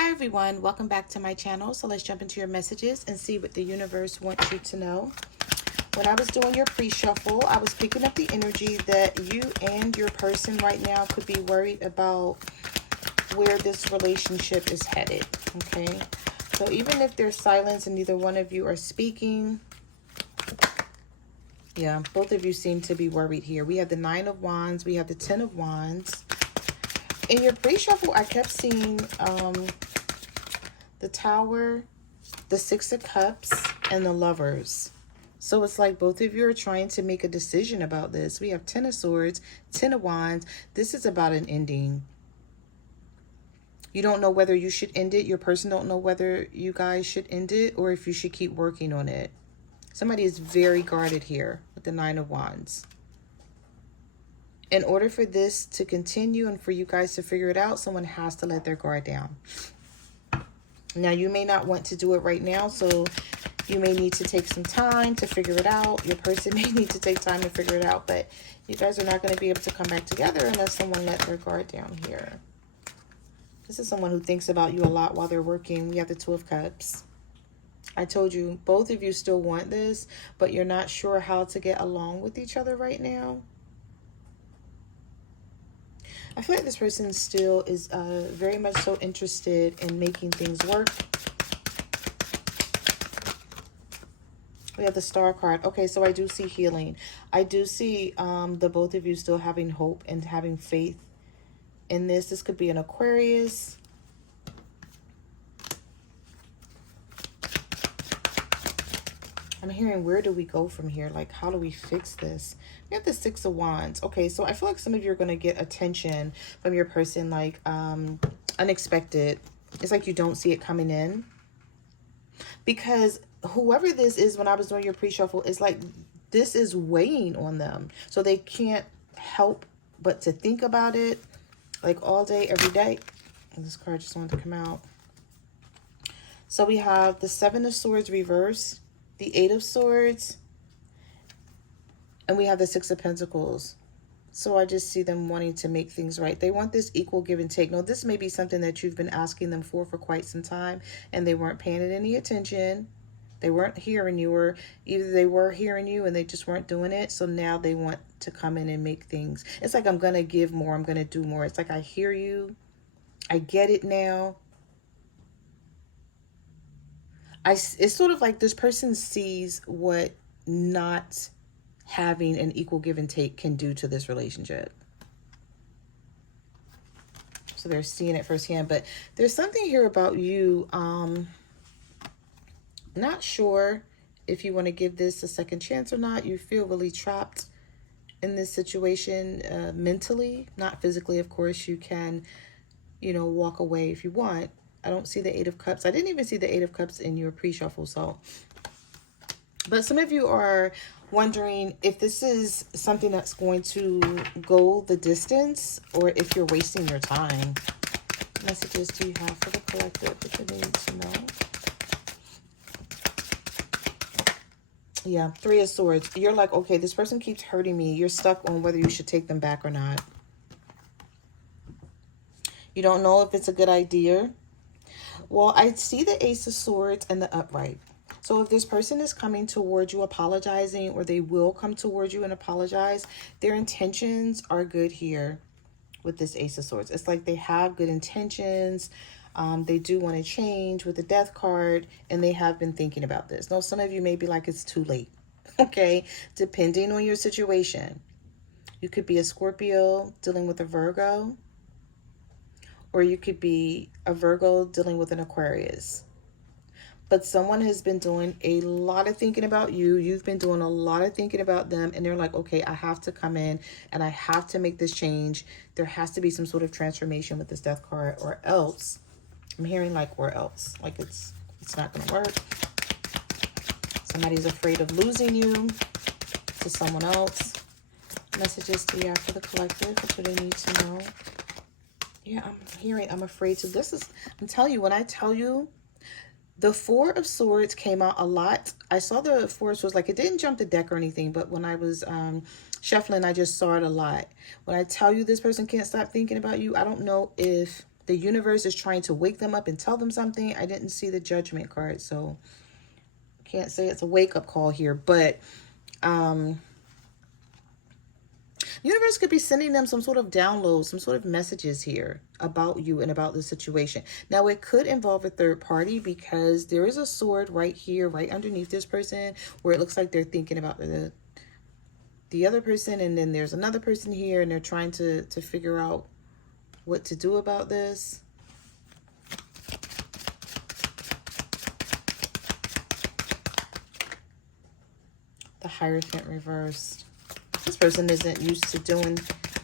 Hi everyone, welcome back to my channel. So let's jump into your messages and see what the universe wants you to know. When I was doing your pre-shuffle, I was picking up the energy that you and your person right now could be worried about where this relationship is headed, okay? So even if there's silence and neither one of you are speaking, yeah, both of you seem to be worried here. We have the Nine of Wands, we have the Ten of Wands. In your pre-shuffle, I kept seeing the Tower, the Six of Cups, and the Lovers. So it's like both of you are trying to make a decision about this. We have Ten of Swords, Ten of Wands. This is about an ending. You don't know whether you should end it. Your person don't know whether you guys should end it or if you should keep working on it. Somebody is very guarded here with the Nine of Wands. In order for this to continue and for you guys to figure it out, someone has to let their guard down. Now, you may not want to do it right now, so you may need to take some time to figure it out. Your person may need to take time to figure it out, but you guys are not going to be able to come back together unless someone let their guard down here. This is someone who thinks about you a lot while they're working. We have the Two of Cups. I told you, both of you still want this, but you're not sure how to get along with each other right now. I feel like this person still is very much so interested in making things work. We have the Star card. Okay, so I do see healing. I do see the both of you still having hope and having faith in this. This could be an Aquarius. I'm hearing, where do we go from here? Like, how do we fix this? We have the Six of Wands. Okay, so I feel like some of you are going to get attention from your person, like unexpected. It's like you don't see it coming in. Because whoever this is, when I was doing your pre-shuffle, it's like this is weighing on them. So they can't help but to think about it, like all day, every day. And this card just wanted to come out. So we have the Seven of Swords reversed, the Eight of Swords, and we have the Six of Pentacles. So I just see them wanting to make things right. They want this equal give and take. Now, this may be something that you've been asking them for quite some time, and they weren't paying it any attention. They weren't hearing you, or either they were hearing you and they just weren't doing it. So now they want to come in and make things. It's like, I'm going to give more. I'm going to do more. It's like, I hear you. I get it now. It's sort of like this person sees what not having an equal give and take can do to this relationship. So they're seeing it firsthand. But there's something here about you. Not sure if you want to give this a second chance or not. You feel really trapped in this situation mentally, not physically. Of course, you can, walk away if you want. I don't see the Eight of Cups. I didn't even see the Eight of Cups in your pre-shuffle. But some of you are wondering if this is something that's going to go the distance or if you're wasting your time. What messages do you have for the collective that you need to know? Yeah, Three of Swords. You're like, okay, this person keeps hurting me. You're stuck on whether you should take them back or not. You don't know if it's a good idea. Well, I see the Ace of Swords and the upright. So if this person is coming towards you apologizing, or they will come towards you and apologize, their intentions are good here with this Ace of Swords. It's like they have good intentions. They do want to change with the Death card, and they have been thinking about this. Now, some of you may be like, it's too late, okay? Depending on your situation. You could be a Scorpio dealing with a Virgo, or you could be a Virgo dealing with an Aquarius. But someone has been doing a lot of thinking about you. You've been doing a lot of thinking about them. And they're like, okay, I have to come in and I have to make this change. There has to be some sort of transformation with this Death card, or else. I'm hearing like, or else. Like it's not going to work. Somebody's afraid of losing you to someone else. Messages to you for the collective. That's what they need to know. Yeah, I'm hearing, I'm afraid to. I'm telling you, when I tell you, the Four of Swords came out a lot. I saw the Four of Swords, like it didn't jump the deck or anything, but when I was shuffling, I just saw it a lot. When I tell you this person can't stop thinking about you, I don't know if The universe is trying to wake them up and tell them something. I didn't see the Judgment card, so can't say it's a wake-up call here, but universe could be sending them some sort of download, some sort of messages here about you and about the situation. Now, it could involve a third party because there is a sword right here, right underneath this person, where it looks like they're thinking about the other person, and then there's another person here, and they're trying to figure out what to do about this. The Hierophant reversed. This person isn't used to doing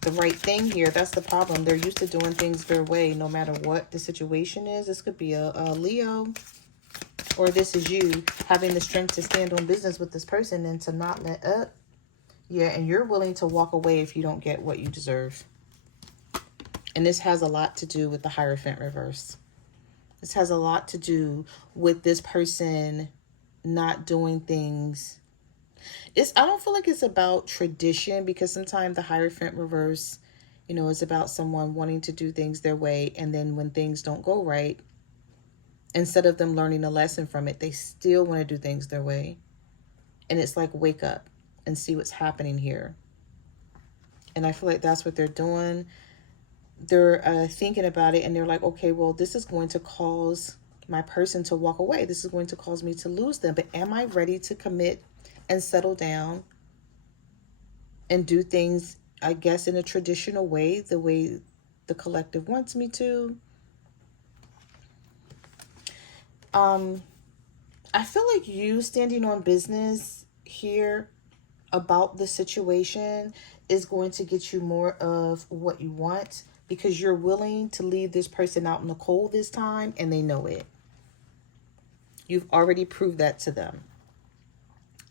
the right thing here. That's the problem. They're used to doing things their way, no matter what the situation is. This could be a Leo, or this is you having the strength to stand on business with this person and to not let up. Yeah, and you're willing to walk away if you don't get what you deserve. And this has a lot to do with the Hierophant reverse. This has a lot to do with this person not doing things. I don't feel like it's about tradition, because sometimes the Hierophant reverse, you know, is about someone wanting to do things their way. And then when things don't go right, instead of them learning a lesson from it, they still want to do things their way. And it's like, wake up and see what's happening here. And I feel like that's what they're doing. They're thinking about it, and they're like, okay, well, this is going to cause my person to walk away. This is going to cause me to lose them. But am I ready to commit and settle down and do things, I guess, in a traditional way, the way the collective wants me to? I feel like you standing on business here about the situation is going to get you more of what you want, because you're willing to leave this person out in the cold this time, and they know it. You've already proved that to them.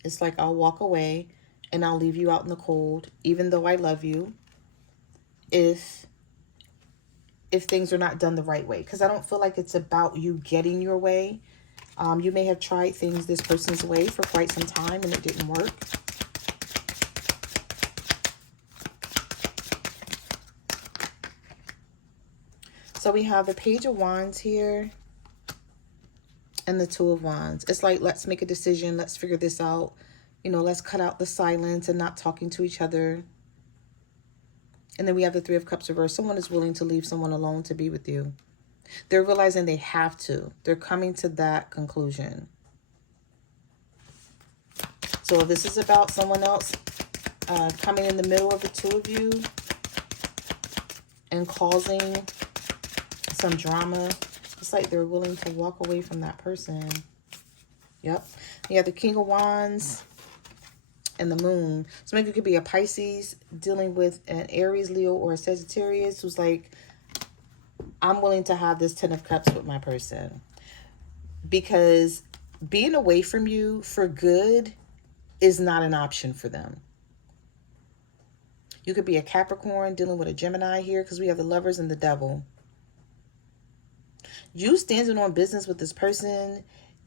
It's like, I'll walk away and I'll leave you out in the cold, even though I love you, if things are not done the right way. Because I don't feel like it's about you getting your way. You may have tried things this person's way for quite some time and it didn't work. So we have the Page of Wands here and the Two of Wands. It's like, let's make a decision. Let's figure this out. You know, let's cut out the silence and not talking to each other. And then we have the Three of Cups reversed. Someone is willing to leave someone alone to be with you. They're realizing they have to. They're coming to that conclusion. So this is about someone else coming in the middle of the two of you and causing some drama. It's like they're willing to walk away from that person. Yep. You have the King of Wands and the Moon. So maybe it could be a Pisces dealing with an Aries, Leo, or a Sagittarius who's like, I'm willing to have this 10 of Cups with my person. Because being away from you for good is not an option for them. You could be a Capricorn dealing with a Gemini here, because we have the Lovers and the Devil. You standing on business with this person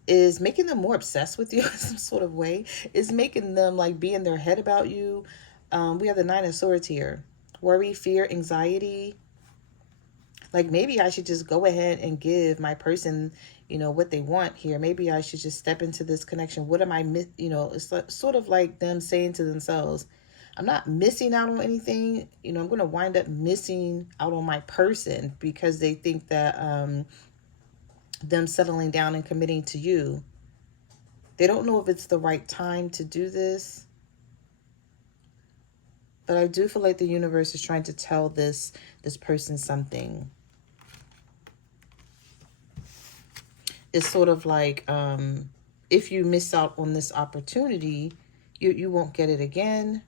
is making them more obsessed with you in some sort of way. It's making them like be in their head about you. We have the Nine of Swords here. Worry, fear, anxiety. Like, maybe I should just go ahead and give my person, you know, what they want here. Maybe I should just step into this connection. What am I, you know, it's like, sort of like them saying to themselves, I'm not missing out on anything. You know, I'm going to wind up missing out on my person, because they think that them settling down and committing to you, they don't know if it's the right time to do this. But I do feel like the universe is trying to tell this person something. It's sort of like, if you miss out on this opportunity, you won't get it again.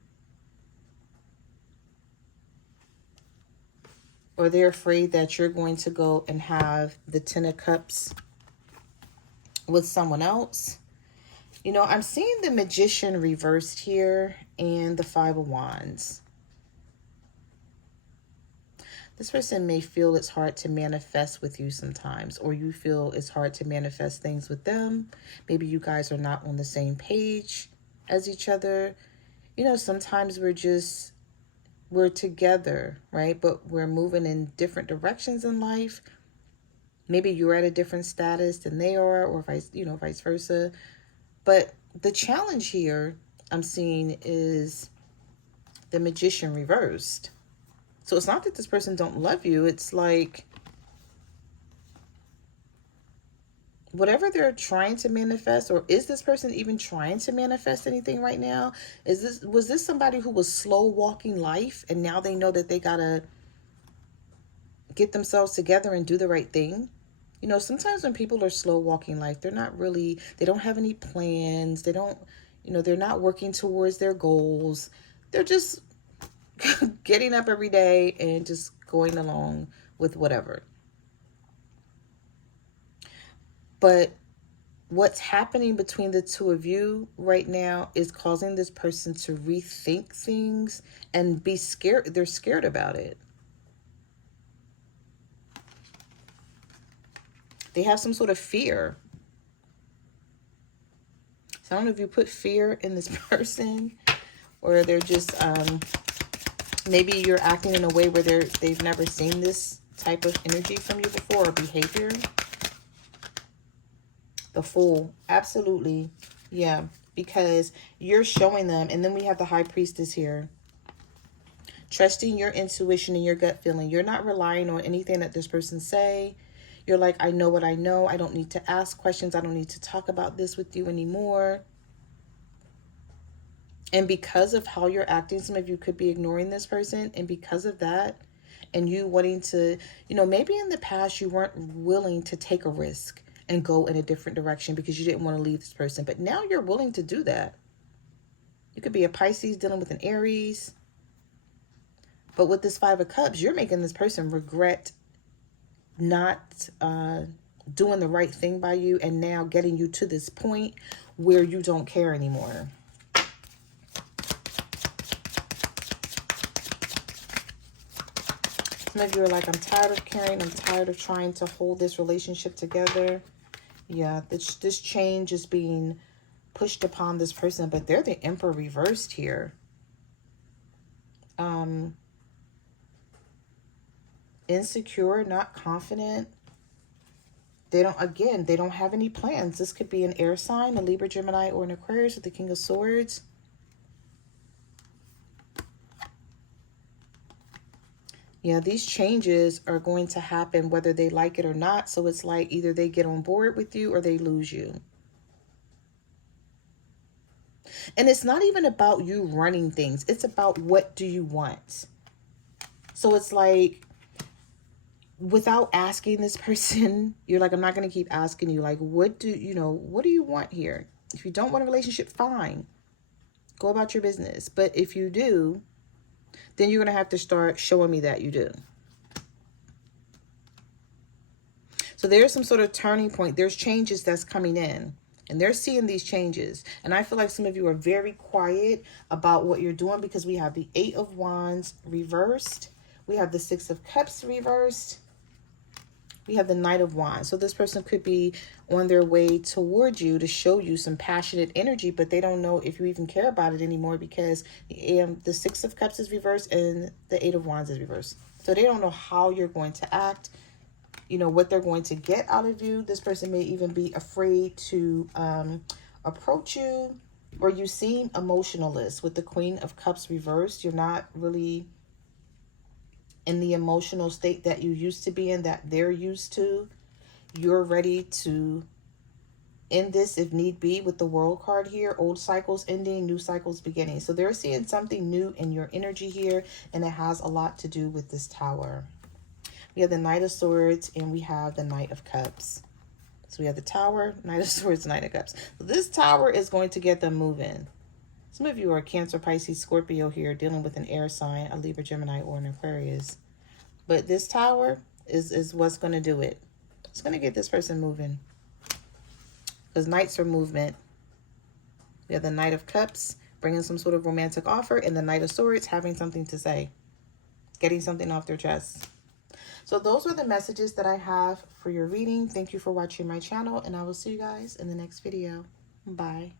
Or they're afraid that you're going to go and have the 10 of Cups with someone else. You know, I'm seeing the Magician reversed here and the Five of Wands. This person may feel it's hard to manifest with you sometimes, or you feel it's hard to manifest things with them. Maybe you guys are not on the same page as each other. You know, sometimes we're just we're together, right? But we're moving in different directions in life. Maybe you're at a different status than they are, or vice versa. But the challenge here I'm seeing is the Magician reversed. So it's not that this person don't love you. It's like whatever they're trying to manifest, or is this person even trying to manifest anything right now? Was this somebody who was slow walking life and now they know that they gotta get themselves together and do the right thing? You know, sometimes when people are slow walking life, they don't have any plans. They don't, they're not working towards their goals. They're just getting up every day and just going along with whatever. But what's happening between the two of you right now is causing this person to rethink things and be scared. They're scared about it. They have some sort of fear. So I don't know if you put fear in this person, or they're just maybe you're acting in a way where they've never seen this type of energy from you before, or behavior. The Fool, absolutely. Yeah, because you're showing them. And then we have the High Priestess here. Trusting your intuition and your gut feeling. You're not relying on anything that this person say. You're like, I know what I know. I don't need to ask questions. I don't need to talk about this with you anymore. And because of how you're acting, some of you could be ignoring this person. And because of that, and you wanting to, maybe in the past you weren't willing to take a risk and go in a different direction because you didn't want to leave this person. But now you're willing to do that. You could be a Pisces dealing with an Aries. But with this Five of Cups, you're making this person regret not doing the right thing by you, and now getting you to this point where you don't care anymore. Some of you are like, I'm tired of caring. I'm tired of trying to hold this relationship together. Yeah, this change is being pushed upon this person, but they're the Emperor reversed here. Insecure, not confident. They don't have any plans. This could be an air sign, a Libra, Gemini, or an Aquarius with the King of Swords. Yeah, these changes are going to happen whether they like it or not. So it's like either they get on board with you or they lose you. And it's not even about you running things. It's about what do you want. So it's like, without asking this person, you're like, I'm not going to keep asking you. Like, what do you want here? If you don't want a relationship, fine. Go about your business. But if you do, then you're going to have to start showing me that you do. So there's some sort of turning point. There's changes that's coming in. And they're seeing these changes. And I feel like some of you are very quiet about what you're doing, because we have the Eight of Wands reversed. We have the Six of Cups reversed. We have the Knight of Wands. So this person could be on their way towards you to show you some passionate energy, but they don't know if you even care about it anymore, because the Six of Cups is reversed and the Eight of Wands is reversed. So they don't know how you're going to act, what they're going to get out of you. This person may even be afraid to approach you, or you seem emotionalist with the Queen of Cups reversed. You're not really in the emotional state that you used to be in, that they're used to. You're ready to end this if need be with the World card here. Old cycles ending, new cycles beginning. So they're seeing something new in your energy here, and it has a lot to do with this Tower. We have the Knight of Swords and we have the Knight of Cups. So we have the Tower, Knight of Swords, Knight of Cups. So this Tower is going to get them moving. Some of you are Cancer, Pisces, Scorpio here, dealing with an air sign, a Libra, Gemini, or an Aquarius. But this Tower is what's going to do it. It's going to get this person moving. Because Knights are movement. We have the Knight of Cups, bringing some sort of romantic offer, and the Knight of Swords, having something to say. Getting something off their chest. So those are the messages that I have for your reading. Thank you for watching my channel, and I will see you guys in the next video. Bye.